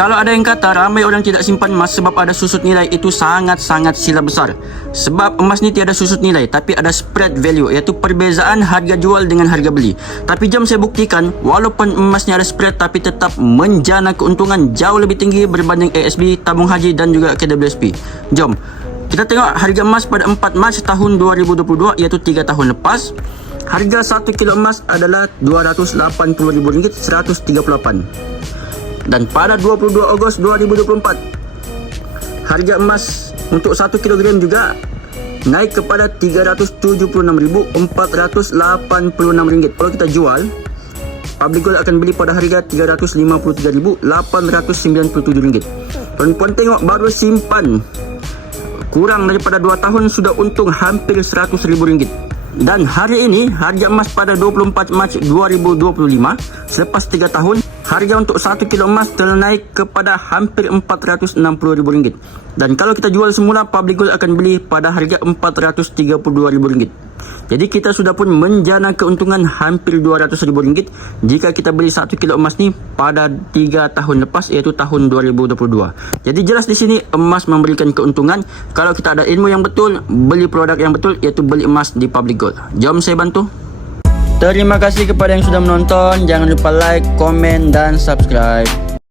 Kalau ada yang kata ramai orang tidak simpan emas sebab ada susut nilai itu sangat-sangat silap besar. Sebab emas ni tiada susut nilai tapi ada spread value iaitu perbezaan harga jual dengan harga beli. Tapi jom saya buktikan walaupun emas ni ada spread tapi tetap menjana keuntungan jauh lebih tinggi berbanding ASB, tabung haji dan juga KWSP. Jom. Kita tengok harga emas pada 4 Mac tahun 2022 iaitu 3 tahun lepas. Harga 1 kilo emas adalah RM280,000 138 dan pada 22 Ogos 2024 harga emas untuk 1 kg juga naik kepada RM376,486 kalau kita jual public gold akan beli pada harga RM353,897 tuan-tuan tengok baru simpan. Kurang daripada 2 tahun sudah untung hampir RM100,000 dan hari ini harga emas pada 24 Mac 2025 selepas 3 tahun harga untuk 1 kilo emas telah naik kepada hampir RM460,000 dan kalau kita jual semula public gold akan beli pada harga RM432,000 jadi kita sudah pun menjana keuntungan hampir RM200,000 jika kita beli 1 kilo emas ni pada 3 tahun lepas iaitu tahun 2022. Jadi jelas di sini emas memberikan keuntungan kalau kita ada ilmu yang betul, beli produk yang betul iaitu beli emas di public gold. Jom saya bantu. Terima kasih kepada yang sudah menonton. Jangan lupa like, komen dan subscribe.